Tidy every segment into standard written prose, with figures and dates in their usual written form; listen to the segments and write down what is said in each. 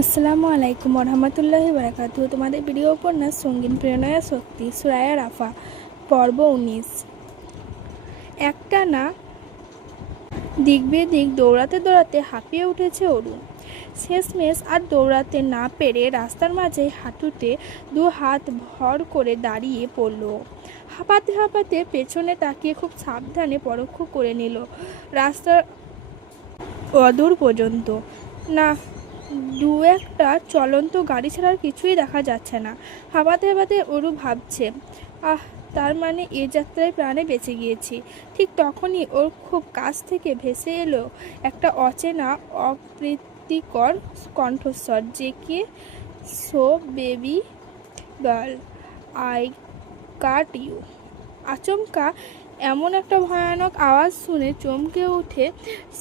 আসসালামু আলাইকুম রহমতুল্লাহি বারাকাতুহু। তোমাদের প্রিয় উপন্যাস সঙ্গীন প্রেরণায় শক্তি, সুরায়া রাফা, পর্ব 19। একটা না দিক বেদিক দৌড়াতে দৌড়াতে হাঁপিয়ে উঠেছে অরু। শেষমেশ আর দৌড়াতে না পেরে রাস্তার মাঝে হাঁটুতে দু হাত ভর করে দাঁড়িয়ে পড়ল। হাঁপাতে হাঁপাতে পেছনে তাকিয়ে খুব সাবধানে পরোক্ষ করে নিল রাস্তার অদূর পর্যন্ত। না, দু একটা চলন্ত গাড়ি ছাড়ার কিছুই দেখা যাচ্ছে না। হাঁপাতে হাঁপাতে অরু ভাবছে, তার মানে এ যাত্রায় প্রাণে বেঁচে গিয়েছি। ঠিক তখনই ওর খুব কাছ থেকে ভেসে এলো একটা অচেনা অপ্রীতিকর কণ্ঠস্বর, যে কে so baby girl, I cut you. আচমকা এমন একটা ভয়ানক আওয়াজ শুনে চমকে উঠে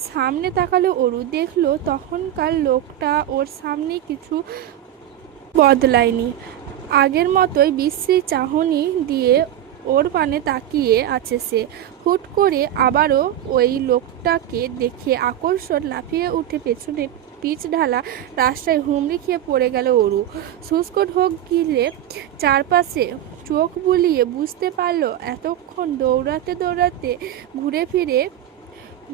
সামনে তাকালো অরু। দেখলো তখনকার লোকটা ওর সামনে কিছু বদলায়নি। আগের মতোই বিশ্রী চাহনি দিয়ে ওর পানে তাকিয়ে আছে সে। হুট করে আবারও ওই লোকটাকে দেখে আকর্ষণ লাফিয়ে উঠে পেছনে পিচ ঢালা রাস্তায় হুমড়ি খেয়ে পড়ে গেল অরু। শুষ্ক ঢোক গিলে চারপাশে চোখ বুলিয়ে বুঝতে পারলো এতক্ষণ দৌড়াতে দৌড়াতে ঘুরে ফিরে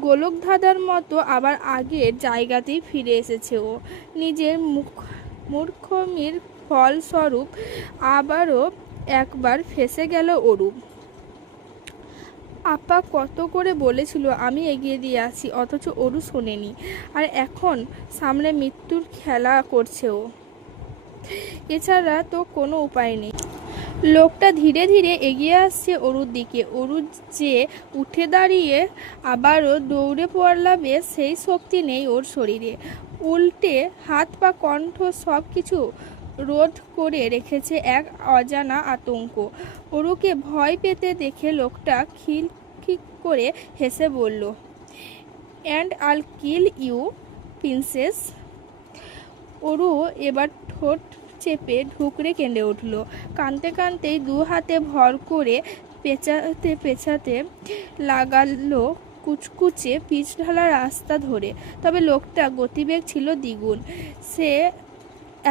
গোলকধাঁধার মতো আবার আগের জায়গাতেই ফিরে এসেছে ও। নিজের মূর্খমির ফলস্বরূপ আবারও একবার ফেঁসে গেল অরু। আপা কত করে বলেছিল আমি এগিয়ে দিয়ে আসি, অথচ অরু শোনেনি। আর এখন সামনে মৃত্যুর খেলা করছে ও। এছাড়া তো কোনো উপায় নেই। লোকটা ধীরে ধীরে এগিয়ে আসছে অরুর দিকে। অরু যে উঠে দাঁড়িয়ে আবারও দৌড়ে পড়লাবে সেই শক্তি নেই ওর শরীরে। উল্টে হাত পা কণ্ঠ সব কিছু রোধ করে রেখেছে এক অজানা আতঙ্ক। অরুকে ভয় পেতে দেখে লোকটা খিলখিল করে হেসে বলল, and I'll kill you princess. Aru এবার ঠোঁট চেপে ঢুকরে কেঁদে উঠল। কাঁদতে কাঁদতেই দু হাতে ভর করে পেঁচাতে পেঁচাতে লাগালো কুচকুচে পিচ ঢালা রাস্তা ধরে। তবে লোকটা গতিবেগ ছিল দ্বিগুণ। সে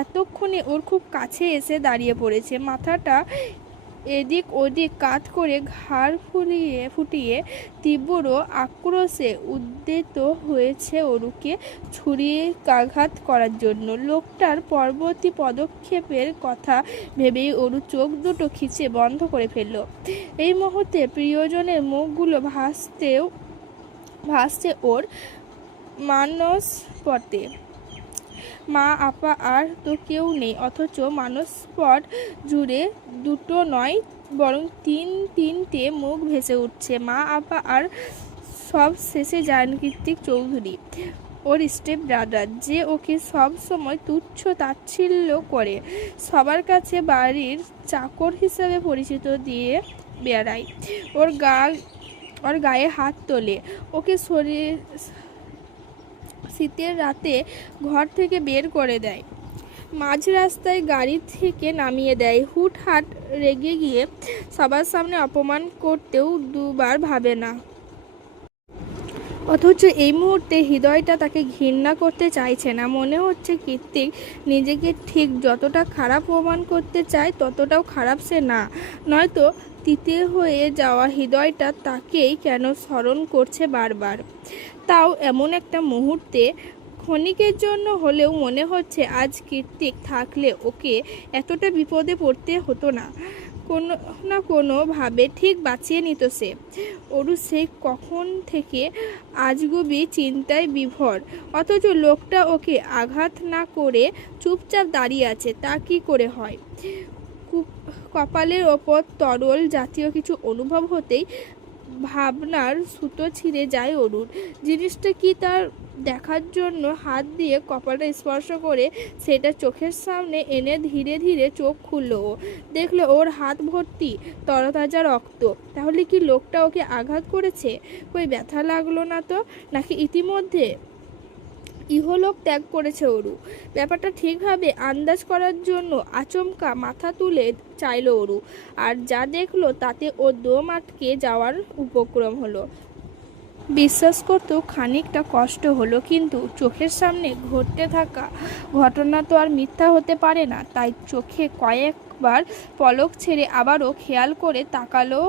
এতক্ষণে ওর খুব কাছে এসে দাঁড়িয়ে পড়েছে। মাথাটা এদিক ওদিক কাত করে ঘাড় ফুটিয়ে তীব্র আক্রোশে উদ্যত হয়েছে অরুকে ছুরিকাঘাত করার জন্য। লোকটার পরবর্তী পদক্ষেপের কথা ভেবেই অরু চোখ দুটো খিচে বন্ধ করে ফেলল। এই মুহূর্তে প্রিয়জনের মুখগুলো ভাসছে ওর মানসপটে। মা আপা আর তো কেউ নেই, অথচ মানসপট জুড়ে দুটো নয় বরং তিনটে মুখ ভেসে উঠছে। মা আপা আর সব শেষে জায়নকীর্তিক চৌধুরী, ওর স্টেপ ব্রাদার, যে ওকে সব সময় তুচ্ছ তাচ্ছিল্য করে, সবার কাছে বাড়ির চাকর হিসাবে পরিচিত দিয়ে বেড়ায়, ওর গায়ে হাত তোলে, ওকে শীতের রাতে ঘর থেকে বের করে দেয়, মাঝ রাস্তায় গাড়ি থেকে নামিয়ে দেয়, হুটহাট রেগে গিয়ে সবার সামনে অপমান করতেও দুবার ভাবে না। অথচ এই মুহূর্তে হৃদয়টা তাকে ঘৃণা করতে চাইছে না। মনে হচ্ছে কীর্তিক নিজেকে ঠিক যতটা খারাপ প্রমাণ করতে চায় ততটাও খারাপ সে না। নয়তো তিতে হয়ে যাওয়া হৃদয়টা তাকেই কেন স্মরণ করছে বারবার। তাও এমন একটা মুহূর্তে ক্ষণিকের জন্য হলেও মনে হচ্ছে আজ কীর্তিক থাকলে ওকে এতটা বিপদে পড়তে হতো না। কোনো না কোনোভাবে ঠিক বাঁচিয়ে নিত সে। অরু সেই কখন থেকে আজগুবি চিন্তায় বিভোর, অথচ লোকটা ওকে আঘাত না করে চুপচাপ দাঁড়িয়ে আছে। তা কি করে হয়? কপালের ওপর তরল জাতীয় কিছু অনুভব হতেই ভাবনার সুতো ছিঁড়ে যায় অরুর। জিনিসটা কি তার দেখার জন্য হাত দিয়ে কপালটা স্পর্শ করে সেটা চোখের সামনে এনে ধীরে ধীরে চোখ খুলল ও। দেখলো ওর হাত ভর্তি তরতাজা রক্ত। তাহলে কি লোকটা ওকে আঘাত করেছে? কই ব্যথা লাগলো না তো? নাকি ইতিমধ্যে ইহলোক ত্যাগ করেছে অরু? ব্যাপারটা ঠিকভাবে আন্দাজ করার জন্য আচমকা মাথা তুলে চাইল অরু। আর যা দেখলো তাতে ও দম আটকে যাওয়ার উপক্রম হলো। বিশ্বাস করতেও খানিকটা কষ্ট হলো, কিন্তু চোখের সামনে ঘটতে থাকা ঘটনা তো আর মিথ্যা হতে পারে না। তাই চোখে কয়েকবার পলক ছেড়ে আবারও খেয়াল করে তাকালো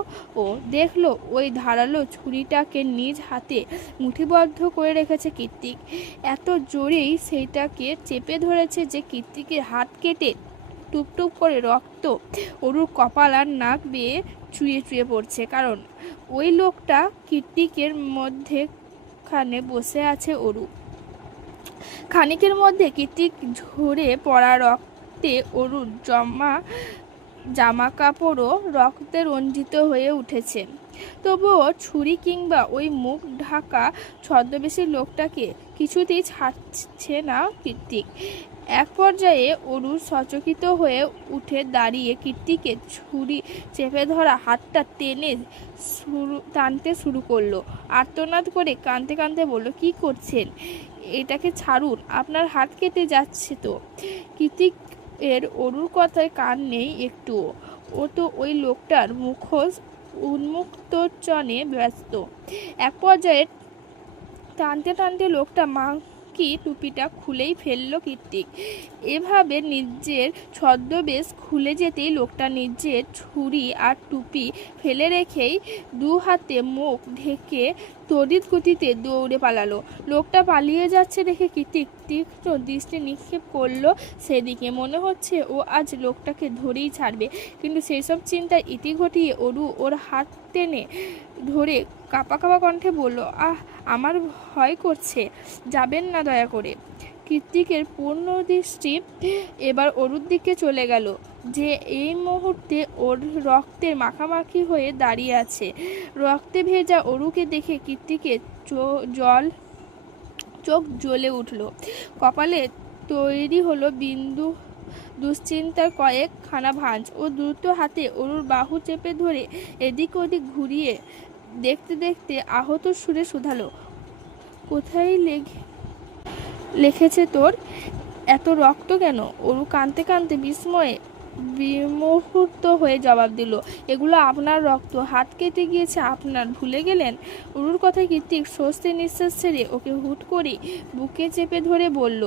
ও দেখলো ওই ধারালো ছুরিটাকে নিজ হাতে মুঠিবদ্ধ করে রেখেছে কীর্তিক। এত জোরেই সেইটাকে চেপে ধরেছে যে কীর্তিকের হাত কেটে টুপটুপ করে রক্ত অরুর কপাল আর নাক বেয়ে চুয়ে চুয়ে পড়ছে। কারণ ওই লোকটা কীর্তিকের মধ্যেখানে বসে আছে অরু। খানিকের মধ্যে কীর্তিক ঝরে পড়া রক্তে অরুর জামা কাপড়ও রক্তে রঞ্জিত হয়ে উঠেছে। তবুও ছুরি কিংবা ওই মুখ ঢাকা ছদ্মবেশী লোকটাকে কিছুতেই ছাড়ছে না কীর্তিক। এক পর্যায়ে অরু সচকিত হয়ে উঠে দাঁড়িয়ে কীর্তিকের ছুরি চেপে ধরা হাতটা টানতে শুরু করলো। আর্তনাদ করে কাঁদতে কাঁদতে বলল, কি করছেন? এটাকে ছাড়ুন, আপনার হাত কেটে যাচ্ছে তো। কীর্তিক এর অরুর কথায় কান নেই একটুও। ও তো ওই লোকটার মুখোশ উন্মুক্তচনে ব্যস্ত। এক পর্যায়ে টানতে টানতে লোকটা মাংকি টুপিটা খুলেই ফেললো কীর্তিক। এভাবে নিজের ছদ্মবেশ খুলে যেতেই লোকটা নিজের ছুরি আর টুপি ফেলে রেখেই দু হাতে মুখ ঢেকে তড়িৎ গতিতে দৌড়ে পালালো। লোকটা পালিয়ে যাচ্ছে দেখে কীর্তিক তীক্ষ্ণ দৃষ্টি নিক্ষেপ করলো সেদিকে। মনে হচ্ছে ও আজ লোকটাকে ধরেই ছাড়বে। কিন্তু সেই সব চিন্তার ইতি ঘটিয়ে অরু ওর হাত টেনে ধরে কাঁপা কাঁপা কণ্ঠে বলল, আমার ভয় করছে, যাবেন না দয়া করে। কীর্তিকের পূর্ণ দৃষ্টি এবার অরুর দিকে চলে গেল, যে এই মুহূর্তে ওর রক্তের মাখামাখি হয়ে দাঁড়িয়ে আছে। রক্তে ভেজা অরুকে দেখে কীর্তিকের চোখ জ্বলে উঠল। কপালে তৈরি হলো বিন্দু দুশ্চিন্তার কয়েকখানা ভাঁজ। ও দ্রুত হাতে অরুর বাহু চেপে ধরে এদিক ওদিক ঘুরিয়ে দেখতে দেখতে আহত সুরে শুধালো, কোথায় লেখেছে তোর? এত রক্ত কেন? অরু কাঁদতে কাঁদতে বিস্ময়ে বিমুহূর্ত হয়ে জবাব দিল, এগুলো আপনার রক্ত, হাত কেটে গিয়েছে আপনার, ভুলে গেলেন? অরুর কথায় কীর্তিক স্বস্তির নিঃশ্বাস ছেড়ে ওকে হুট করে বুকে চেপে ধরে বলল,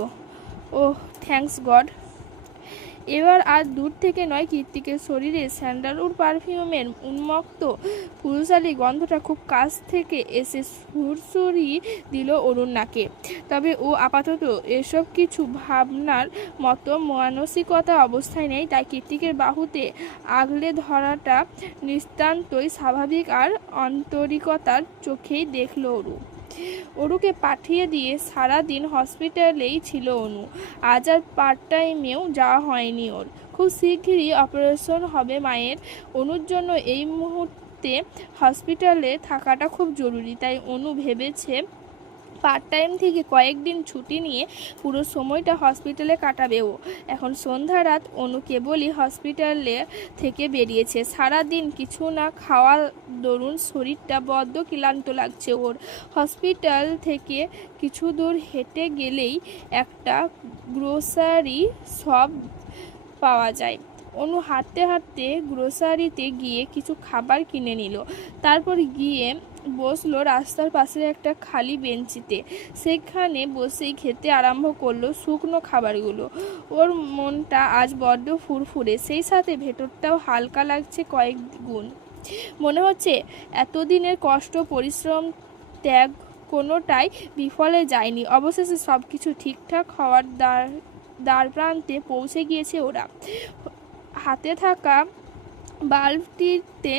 ওহ থ্যাঙ্কস গড। এবার আর দূর থেকে নয়, কীর্তিকের শরীরে স্যান্ডালউড পারফিউমের উন্মত্ত পুরুষালী গন্ধটা খুব কাছ থেকে এসে সুরসুরি দিল অরুর নাকে। তবে ও আপাতত এসব কিছু ভাবনার মতো মানসিকতা অবস্থায় নেই। তাই কীর্তিকের বাহুতে আগলে ধরাটা নিতান্তই স্বাভাবিক আর আন্তরিকতার চোখেই দেখল অরু। অরুকে পাঠিয়ে দিয়ে সারাদিন হসপিটালেই ছিল অনু। আজ আর পার্ট টাইমেও যাওয়া হয়নি ওর। খুব শিগগিরই অপারেশন হবে মায়ের। অনুর জন্য এই মুহূর্তে হসপিটালে থাকাটা খুব জরুরি। তাই অনু ভেবেছে পার্ট টাইম থেকে কয়েকদিন ছুটি নিয়ে পুরো সময়টা হসপিটালে কাটাবে ও। এখন সন্ধ্যা রাত, অনু কেবলই হসপিটালে থেকে বেরিয়েছে। সারাদিন কিছু না খাওয়া দরুন শরীরটা বড্ড ক্লান্ত লাগছে ওর। হসপিটাল থেকে কিছু দূর হেঁটে গেলেই একটা গ্রোসারি শপ পাওয়া যায়। অনু হাঁটতে হাঁটতে গ্রোসারিতে গিয়ে কিছু খাবার কিনে নিল। তারপর গিয়ে বসলো রাস্তার পাশে একটা খালি বেঞ্চিতে। সেখানে বসেই খেতে আরম্ভ করলো শুকনো খাবারগুলো। ওর মনটা আজ বড্ড ফুরফুরে, সেই সাথে ভেতরটাও হালকা লাগছে কয়েক গুণ। মনে হচ্ছে এতদিনের কষ্ট, পরিশ্রম, ত্যাগ কোনোটাই বিফলে যায়নি। অবশেষে সব কিছু ঠিকঠাক হওয়ার দ্বারপ্রান্তে পৌঁছে গিয়েছে ওরা। হাতে থাকা বাল্বটিতে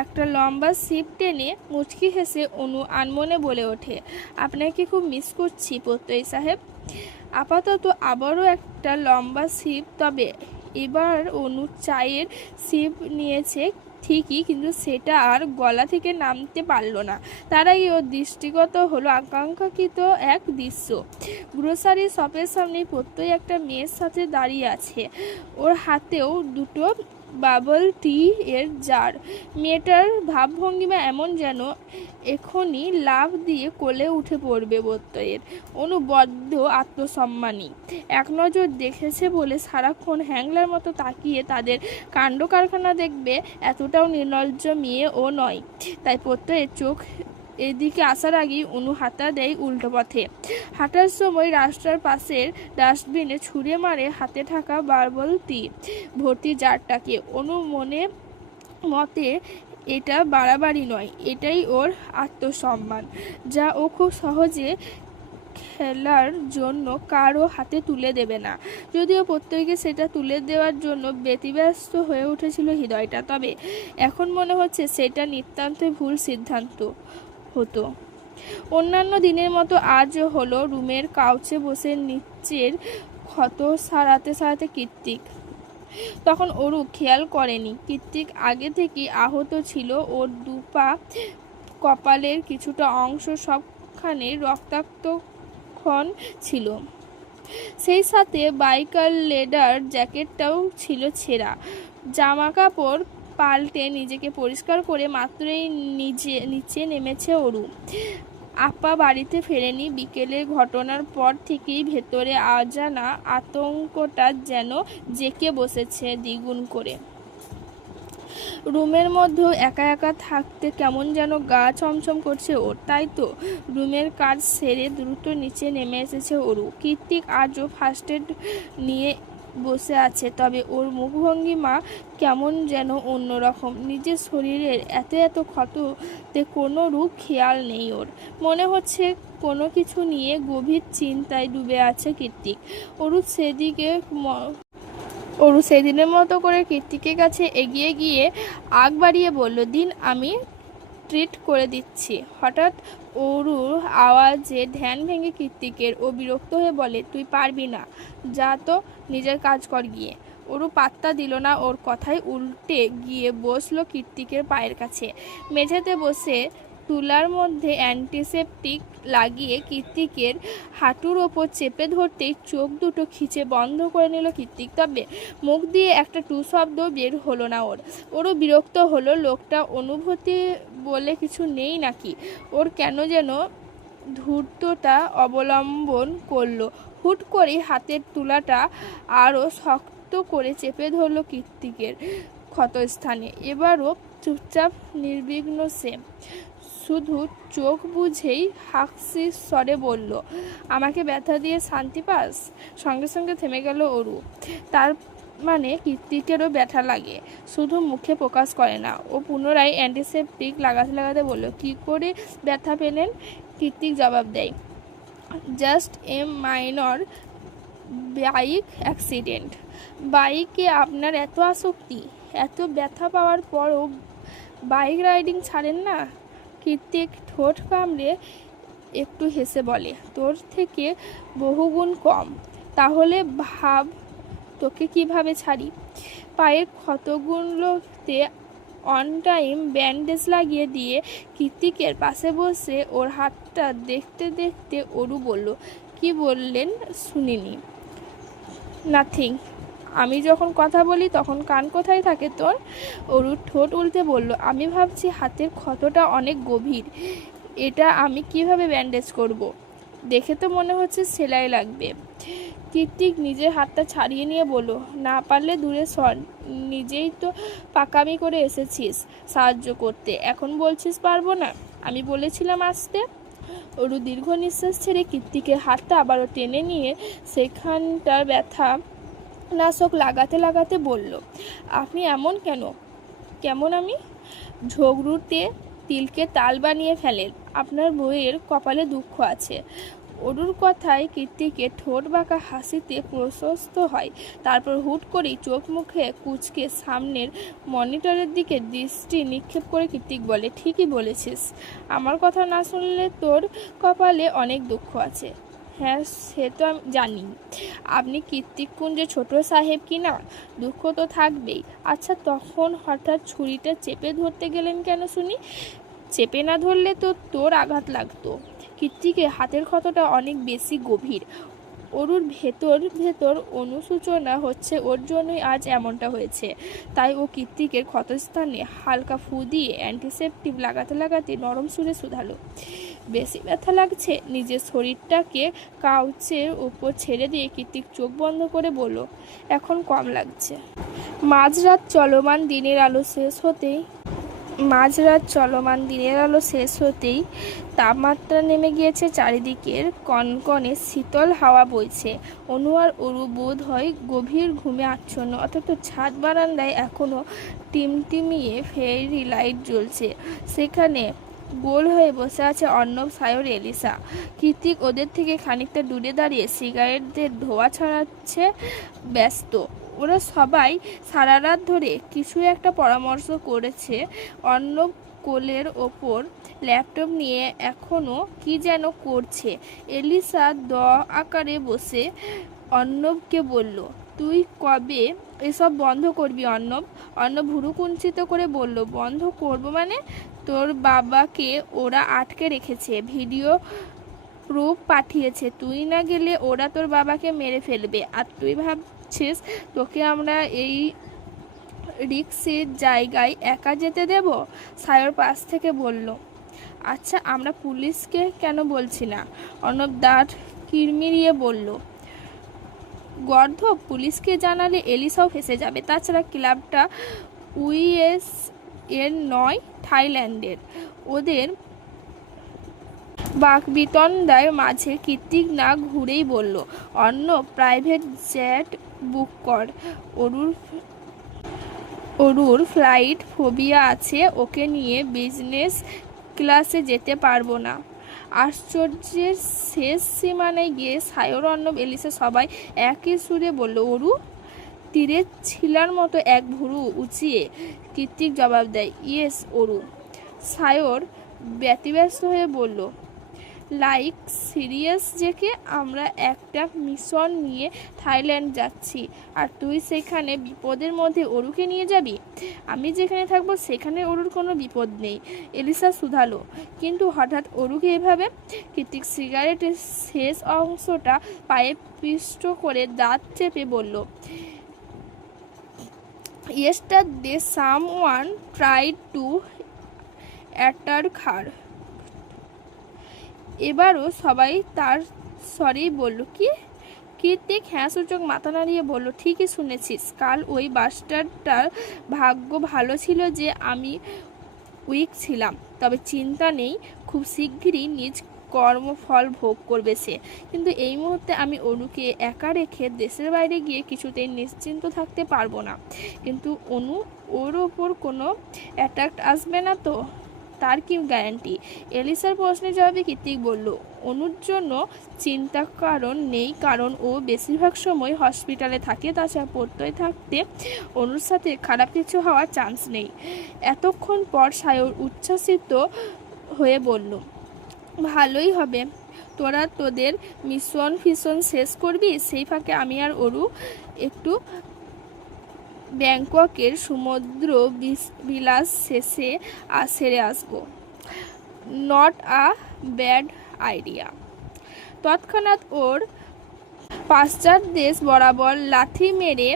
একটা লম্বা সিপ টেনে মুচকি হেসে অনু আনমনে বলে ওঠে, আপনাকে খুব মিস করছি প্রত্যয় সাহেব। আপাতত আবারও একটা লম্বা সিপ। তবে এবার অনু চায়ের সিপ নিয়েছে ঠিকই, কিন্তু সেটা আর গলা থেকে নামতে পারল না। তার আগে ওর দৃষ্টিগত হলো আকাঙ্ক্ষিত এক দৃশ্য। গ্রোসারি শপের সামনে প্রত্যয় একটা মেয়ের সাথে দাঁড়িয়ে আছে। ওর হাতেও দুটো বাবল টি এর জার। মেয়েটার ভাবভঙ্গিমা এমন যেন এখনই লাফ দিয়ে কোলে উঠে পড়বে প্রত্যয়ের। অনু বড্ড আত্মসম্মানী। এক নজর দেখেছে বলে সারাক্ষণ হ্যাংলার মতো তাকিয়ে তাদের কাণ্ড কারখানা দেখবে এতটাও নির্লজ্জ মেয়ে ও নয়। তাই প্রত্যয়ের চোখ এদিকে আসার আগেই অনু হাতা দেয় উল্টো পথে। হাঁটার সময় রাস্তার পাশের ডাস্টবিনে ছুঁড়ে মারে হাতে থাকা বারবল তীর ভর্তি জারটাকে। অনু মতে এটা বাড়াবাড়ি নয়, এটাই ওর আত্মসম্মান, যা ও খুব সহজে খেলার জন্য কারো হাতে তুলে দেবে না। যদিও প্রত্যেকে সেটা তুলে দেওয়ার জন্য ব্যতিব্যস্ত হয়ে উঠেছিল হৃদয়টা, তবে এখন মনে হচ্ছে সেটা নিতান্তই ভুল সিদ্ধান্ত হতো। অন্যান্য দিনের মতো আজও হলো রুমের কাউচে বসে নিচের ক্ষত সারাতে কীর্তিক। তখন অরু খেয়াল করেনি কীর্তিক আগে থেকেই আহত ছিল। ওর দুপা কপালের কিছুটা অংশ সবখানে রক্তাক্ত ছিল, সেই সাথে বাইকার লেদার জ্যাকেটটাও ছিল ছেঁড়া। জামা কাপড় পাল্টে নিজেকে পরিষ্কার করে মাত্রই নিচে নেমেছে অরু। আপা বাড়িতে ফেরেনি। বিকেলের ঘটনার পর থেকেই ভেতরে অজানা আতঙ্কটা যেন জেঁকে বসেছে দ্বিগুণ করে। রুমের মধ্যেও একা একা থাকতে কেমন যেন গা ছমছম করছে ওর। তাই তো রুমের কাজ সেরে দ্রুত নিচে নেমে এসেছে অরু। কীর্তিক আজও ফার্স্ট এড নিয়ে বসে আছে, তবে ওর মুখভঙ্গিমা কেমন যেন অন্যরকম। নিজের শরীরের এত ক্ষততে কোনো রূপ খেয়াল নেই ওর। মনে হচ্ছে কোনো কিছু নিয়ে গভীর চিন্তায় ডুবে আছে কীর্তিক। অরু সেদিনের মতো করে কীর্তিকের কাছে এগিয়ে গিয়ে আগ বাড়িয়ে বলল, দিন, আমি ট্রিট করে দিচ্ছি। হঠাৎ অরুর আওয়াজে ধ্যান ভেঙে কীর্তিকের। ও বিরক্ত হয়ে বলে, তুই পারবি না, যা তো নিজের কাজ কর গিয়ে। অরু পাত্তা দিল না ওর কথায়, উল্টে গিয়ে বসলো কীর্তিকের পায়ের কাছে। মেঝেতে বসে তুলার মধ্যে অ্যান্টিসেপটিক লাগিয়ে কীর্তিকের হাঁটুর ওপর চেপে ধরতেই চোখ দুটো খিচে বন্ধ করে নিল কীর্তিক। তবে মুখ দিয়ে একটা টু শব্দ বের হলো না ওর। ওরও বিরক্ত হলো। লোকটা অনুভূতি বলে কিছু নেই নাকি? ওর কেন যেন ধূর্ততা অবলম্বন করলো। হুট করে হাতের তুলাটা আরও শক্ত করে চেপে ধরল কীর্তিকের ক্ষতস্থানে। এবারও চুপচাপ নির্বিঘ্ন সে, শুধু চোখ বুঝেই হাসির স্বরে বলল, আমাকে ব্যথা দিয়ে শান্তি পাস? সঙ্গে সঙ্গে থেমে গেল অরু। তার মানে কীর্তিকেরও ব্যথা লাগে, শুধু মুখে প্রকাশ করে না। ও পুনরায় অ্যান্টিসেপটিক লাগাতে বলল, কি করে ব্যথা পেলেন? কীর্তিক জবাব দেয়, just a minor bike accident. বাইকে আপনার এত আসক্তি? এত ব্যথা পাওয়ার পরও বাইক রাইডিং ছাড়েন না? কীর্তিক ঠোঁট কামড়ে একটু হেসে বলে, তোর থেকে বহুগুণ কম। তাহলে ভাব তোকে কিভাবে ছাড়ি। পায়ের ক্ষতগুলোতে অন টাইম ব্যান্ডেজ লাগিয়ে দিয়ে কীর্তিকের পাশে বসে ওর হাতটা দেখতে দেখতে অরু বলল, কি বললেন শুনিনি। নাথিং। আমি যখন কথা বলি তখন কান কোথায় থাকে তোর? অরু ঠোঁট উল্টে বলল, আমি ভাবছি হাতের ক্ষতটা অনেক গভীর, এটা আমি কিভাবে ব্যান্ডেজ করব? দেখে তো মনে হচ্ছে সেলাই লাগবে। কীর্তিক নিজের হাতটা ছাড়িয়ে নিয়ে বলল, না পারলে দূরে সর, নিজেই তো পাকামি করে এসেছিস সাহায্য করতে, এখন বলছিস পারবো না? আমি বলেছিলাম আসতে। অরু দীর্ঘ নিঃশ্বাস ছেড়ে কীর্তিকের হাতটা আবারও টেনে নিয়ে সেখানটার ব্যথা নাশক লাগাতে বলল, আপনি এমন কেন? কেমন আমি? ঝগড়ুতে তিলকে তাল বানিয়ে ফেলেন। আপনার বইয়ের কপালে দুঃখ আছে। অরুর কথায় কীর্তিকের ঠোঁট বাঁকা হাসিতে প্রশস্ত হয়। তারপর হুট করেই চোখ মুখে কুঁচকে সামনের মনিটরের দিকে দৃষ্টি নিক্ষেপ করে কীর্তিক বলে, ঠিকই বলেছিস, আমার কথা না শুনলে তোর কপালে অনেক দুঃখ আছে। হ্যাঁ, সে তো আমি জানি। আপনি কীর্তিকুঞ্জে ছোট সাহেব কি না? দুঃখ তো থাকবেই। আচ্ছা, তখন হঠাৎ ছুরিটা চেপে ধরতে গেলেন কেন শুনি? চেপে না ধরলে তো তোর আঘাত লাগতো। কীর্তিকের হাতের ক্ষতটা অনেক বেশি গভীর। অরুর ভেতর অনুশোচনা হচ্ছে ওর জন্যই আজ এমনটা হয়েছে। তাই ও কীর্তিকের ক্ষতস্থানে হালকা ফু দিয়ে অ্যান্টিসেপটিক লাগাতে নরম সুরে শুধালো, বেশি ব্যথা লাগছে? নিজের শরীরটাকে কাউচের উপর ছেড়ে দিয়ে কীর্তিক চোখ বন্ধ করে বলল, এখন কম লাগছে। মাঝরাত চলমান দিনের আলো শেষ হতেই মাঝরাত চলমান দিনের আলো শেষ হতেই তাপমাত্রা নেমে গিয়েছে, চারিদিকের কনকনে শীতল হাওয়া বইছে। অনু আর অরু বোধ হয় গভীর ঘুমে আচ্ছন্ন, অথচ ছাদ বারান্দায় এখনো টিমটিমিয়ে ফেরি লাইট জ্বলছে। সেখানে গোল হয়ে বসে আছে অর্ণব, সায়র, এলিসা। কৃতিক ওদের থেকে খানিকটা দূরে দাঁড়িয়ে সিগারেটদের ধোঁয়া ছড়াচ্ছে, ব্যস্ত। ওরা সবাই সারা রাত ধরে কিছু একটা পরামর্শ করেছে। অর্ণব কোলের ওপর ল্যাপটপ নিয়ে এখনো কি যেন করছে। এলিসা আকারে বসে অর্ণবকে বলল, তুই কবে এসব বন্ধ করবি অর্ণব? অর্ণব ভুরু কুঞ্চিত করে বলল, বন্ধ করব মানে? তোর বাবাকে ওরা আটকে রেখেছে, ভিডিও প্রুফ পাঠিয়েছে। তুই না গেলে ওরা তোর বাবাকে মেরে ফেলবে। আর তুই ভাবছিস তোকে আমরা এই রিক্সের জায়গায় একা যেতে দেব? সায়র পাশ থেকে বলল, আচ্ছা আমরা পুলিশকে কেন বলছি না? অর্ণব দাঁত কিরমিরিয়ে বলল, গর্ধব, পুলিশকে জানালে এলিসাও ফেসে যাবে। তাছাড়া ক্লাবটা ইউএস এর নয়, থাইল্যান্ডের। ওদের বাকবিতণ্ডার মাঝে কৃতিক না ঘুরেই বলল, অর্ণব প্রাইভেট জেট বুক কর। অরুর ফ্লাইট ফোবিয়া আছে, ওকে নিয়ে বিজনেস ক্লাসে যেতে পারবো না। আশ্চর্যের শেষ সীমানায় গিয়ে সায়র, অর্ণব, এলিসা সবাই একই সুরে বলল, অরু? তীরের ছিলার মতো এক ভুরু উঁচিয়ে কৃতিক জবাব দেয়, ইয়েস অরু। সায়র ব্যতিব্যস্ত হয়ে বলল, লাইক সিরিয়াস জেকে? আমরা একটা মিশন নিয়ে থাইল্যান্ড যাচ্ছি, আর তুই সেখানে বিপদের মধ্যে অরুকে নিয়ে যাবি? আমি যেখানে থাকবো সেখানে অরুর কোনো বিপদ নেই, এলিসা শুধালো। কিন্তু হঠাৎ অরুকে এভাবে? কৃতিক সিগারেটের শেষ অংশটা পায়ে পিষ্ট করে দাঁত চেপে বলল, yesterday someone tried to attack her. এবারও সবাই তার সরি বলল। কি? কৃতিক হ্যাঁ সূচক মাথা নাড়িয়ে বলল, ঠিকই শুনেছিস। কাল ওই বাস্টারটার ভাগ্য ভালো ছিল যে আমি উইক ছিলাম। তবে চিন্তা নেই, খুব শিগগিরই নিজ কর্মফল ভোগ করবে সে। কিন্তু এই মুহূর্তে আমি অরুকে একা রেখে দেশের বাইরে গিয়ে কিছুতেই নিশ্চিন্ত থাকতে পারবো না। কিন্তু অনু, ওর ওপর কোনো অ্যাটাক আসবে না তো? তার কি গ্যারান্টি? এলিসার প্রশ্নের জবাবে কৃতিক বলল, অনুর জন্য চিন্তার কারণ নেই, কারণ ও বেশিরভাগ সময় হসপিটালে থাকে। তাছাড়া প্রত্যয় থাকতে অনুর সাথে খারাপ কিছু হওয়ার চান্স নেই। এতক্ষণ পর সায়র উচ্ছ্বাসিত হয়ে বলল, ভালোই হবে, তোরা তোদের মিশন ফিশন শেষ করবি, সেই ফাঁকে আমি আর অরু একটু ব্যাংককের সমুদ্র বিলাস সেরে আসবো। Not a bad idea. তৎক্ষণাৎ ওর পাশ্চাৎ দেশ বরাবর লাথি মেরে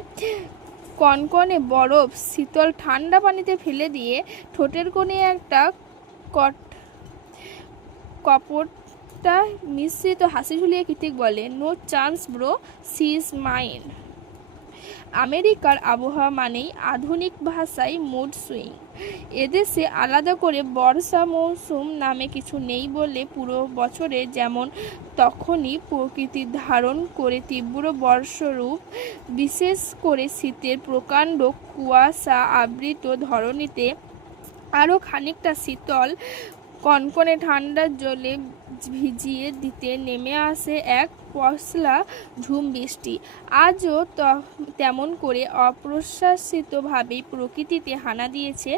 কনকনে বরফ শীতল ঠান্ডা পানিতে ফেলে দিয়ে ঠোঁটের কোণে একটা কপটটা মিশ্রিত হাসি ঝুলিয়ে কৃতিক বলে, no chance bro, she is mine. আমেরিকার আবহাওয়া মানেই আধুনিক ভাষায় মুড সুইং। এদেশে আলাদা করে বর্ষা মৌসুম নামে কিছু নেই বলে পুরো বছরে যেমন তখনই প্রকৃতি ধারণ করে তীব্র বর্ষরূপ। বিশেষ করে শীতের প্রকাণ্ড কুয়াশা আবৃত ধরণীতে আরও খানিকটা শীতল কনকনে ঠান্ডার জলে ভিজিয়ে দিতে নেমে আসে এক পশলা ঝুম বৃষ্টি। আজও তেমন করে অপ্রত্যাশিতভাবেই প্রকৃতিতে হানা দিয়েছে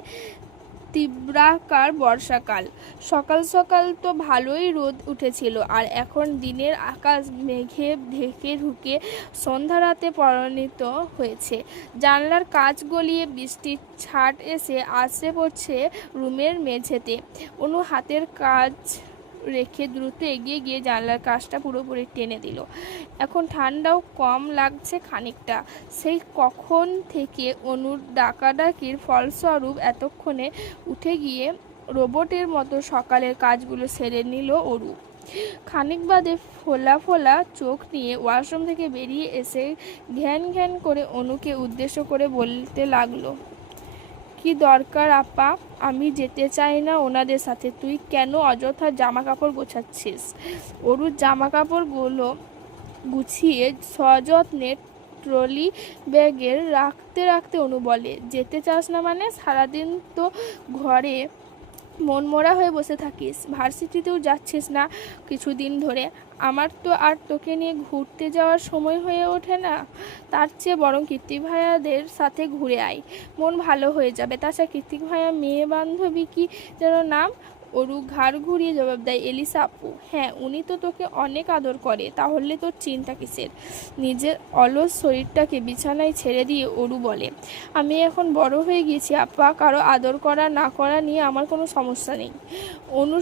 তীব্রাকার বর্ষাকাল। সকাল সকাল তো ভালোই রোদ উঠেছিল, আর এখন দিনের আকাশ মেঘে ঢেকে ঢুকে সন্ধ্যা রাতে পরিণত হয়েছে। জানলার কাঁচ গলিয়ে বৃষ্টির ছাট এসে আছড়ে পড়ছে রুমের মেঝেতে। অনু হাতের কাজ রেখে দ্রুত এগিয়ে গিয়ে জানলার কাঁচটা পুরোপুরি টেনে দিল। এখন ঠান্ডাও কম লাগছে খানিকটা। সেই কখন থেকে অনুর ডাকাডাকির ফলস্বরূপ এতক্ষণে উঠে গিয়ে রোবটের মতো সকালের কাজগুলো সেরে নিল অরু। খানিক বাদে ফোলা ফোলা চোখ নিয়ে ওয়াশরুম থেকে বেরিয়ে এসে ঘ্যান ঘ্যান করে অনুকে উদ্দেশ্য করে বলতে লাগলো, কি দরকার আপা? আমি যেতে চাই না ওনাদের সাথে। তুই কেন অযথা জামা কাপড় গোছাচ্ছিস? অরুর জামা কাপড়গুলো গুছিয়ে সযত্নে ট্রলি ব্যাগে রাখতে রাখতে অনু বলে, যেতে চাস না মানে? সারাদিন তো ঘরে মনমরা হয়ে বসে থাকিস, ভার্সিটিতেও যাচ্ছিস না কিছুদিন ধরে। আমার তো আর তোকে নিয়ে ঘুরতে যাওয়ার সময় হয়ে ওঠে না। তার চেয়ে বরং কৃত্তিক ভাইয়াদের সাথে ঘুরে আয়, মন ভালো হয়ে যাবে। তাছাড়া কৃত্তিক ভাইয়া মেয়ে বান্ধবী কি যেন নাম? অরু ঘাড় ঘুরিয়ে জবাব দেয়, এলিসা আপু। হ্যাঁ, উনি তো তোকে অনেক আদর করে। তাহলে তোর চিন্তা কিসের? নিজের অলস শরীরটাকে বিছানায় ছেড়ে দিয়ে অরু বলে, আমি এখন বড় হয়ে গেছি আপা, কারো আদর করা না করা নিয়ে আমার কোনো সমস্যা নেই। অনু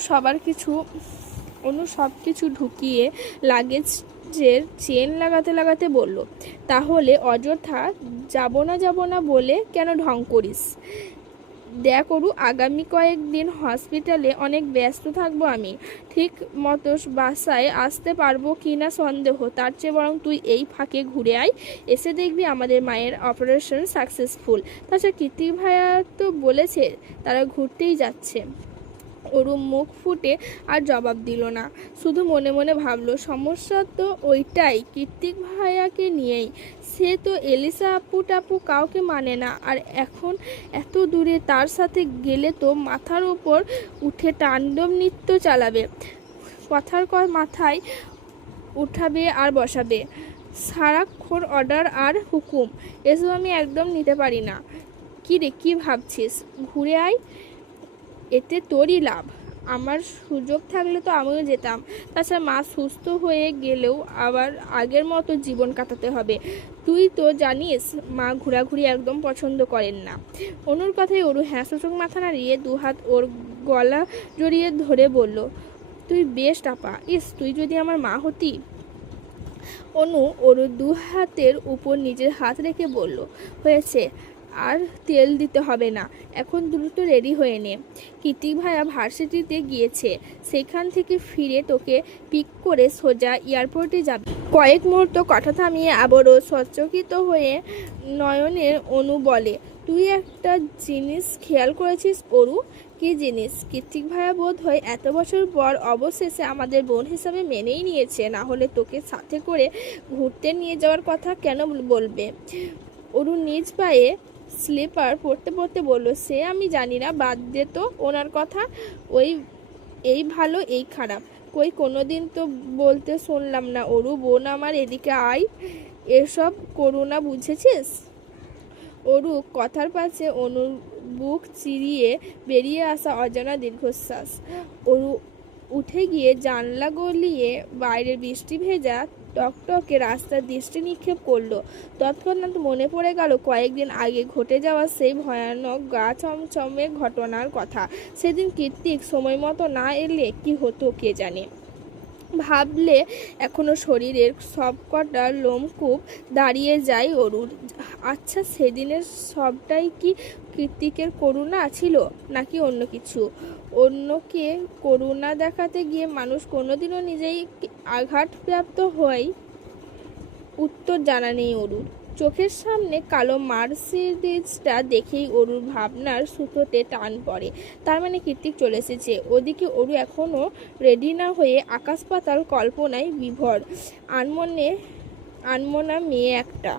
সব কিছু ঢুকিয়ে লাগেজের চেন লাগাতে লাগাতে বলল, তাহলে অযথা যাব না বলে কেন ঢং করিস? দেখ অরু, আগামী কয়েকদিন হসপিটালে অনেক ব্যস্ত থাকবো আমি। ঠিক মতো বাসায় আসতে পারবো কি না সন্দেহ। তার চেয়ে বরং তুই এই ফাঁকে ঘুরে আয়, এসে দেখবি আমাদের মায়ের অপারেশন সাকসেসফুল। তাছাড়া কৃত্তিক ভাইয়া তো বলেছে তারা ঘুরতেই যাচ্ছে। অরু মুখ ফুটে আর জবাব দিল না, শুধু মনে মনে ভাবলো, সমস্যা তো ওইটাই, কৃত্তিক ভাইয়াকে নিয়েই। সে তো এলিসা আপু টাপু কাউকে মানে না, আর এখন এত দূরে তার সাথে গেলে তো মাথার ওপর উঠে তাণ্ডব নৃত্য চালাবে, কথার মাথায় উঠাবে আর বসাবে, সারাক্ষণ অর্ডার আর হুকুম। এসব আমি একদম নিতে পারি না। কি রে, কি ভাবছিস? ঘুরে আয়, এতে তোরই লাভ। আমার সুযোগ থাকলে তো আমিও যেতাম। তাছাড়া মা সুস্থ হয়ে গেলেও আবার আগের মতো জীবন কাটাতে হবে। তুই তো জানিস মা ঘোরাঘুরি একদম পছন্দ করেন না। অনুর কথায় অরু হ্যাঁসূচক মাথা নাড়িয়ে দুহাত ওর গলা জড়িয়ে ধরে বলল, তুই বেশ আপা। তুই যদি আমার মা হতি। অনু ওর দু হাতের উপর নিজের হাত রেখে বলল, হয়েছে, আর তেল দিতে হবে না, এখন দ্রুত রেডি হয়ে নে। কৃত্তিক ভাইয়া ভার্সিটিতে গিয়েছে, সেখান থেকে ফিরে তোকে পিক করে সোজা এয়ারপোর্টে যাবে। কয়েক মুহূর্ত কথা থামিয়ে আবারও সচকিত হয়ে নয়নের অনু বলে, তুই একটা জিনিস খেয়াল করেছিস অরু? কি জিনিস? কৃত্তিক ভাইয়া বোধ হয় এত বছর পর অবশেষে আমাদের বোন হিসাবে মেনেই নিয়েছে, না হলে তোকে সাথে করে ঘুরতে নিয়ে যাওয়ার কথা কেন বলবে? অরু নিজ পায়ে স্লিপার পরতে পরতে বলল, সে আমি জানি না, বাদ দে তো ওনার কথা। এই ভালো এই খারাপ কই কোনোদিন তো বলতে শুনলাম না। অরু বোন আমার, এদিকে আয়, এসব করুণা বুঝেছিস? অরু কথার পাশে অনুর বুক চিরিয়ে বেরিয়ে আসা অজানা দীর্ঘশ্বাস। অরু উঠে গিয়ে জানলা গলিয়ে বাইরের বৃষ্টি ভেজা টকটকে রাস্তার দৃষ্টি নিক্ষেপ করলো। তৎক্ষণাৎ মনে পড়ে গেল কয়েকদিন আগে ঘটে যাওয়া সেই ভয়ানক গা ছমছমে ঘটনার কথা। সেদিন কৃত্তিক সময় মতো না এলে কি হতো কে জানে। ভাবলে এখনো শরীরের সবকটা লোমকূপ দাঁড়িয়ে যায় অরুর। আচ্ছা, সেদিনের সবটাই কি কৃত্তিকের করুণা ছিল, নাকি অন্য কিছু? অন্যকে করুণা দেখাতে গিয়ে মানুষ কোনোদিনও নিজেই আঘাতপ্রাপ্ত হয়? উত্তর জানা নেই অরুর। চোখের সামনে কালো মার্সিডিজটা দেখেই অরুর ভাবনার সুতোতে টান পড়ে। তার মানে কৃত্তিক চলে এসেছে। ওদিকে অরু এখনও রেডি না হয়ে আকাশ পাতাল কল্পনায় বিভোর। আনমনা মেয়ে একটা।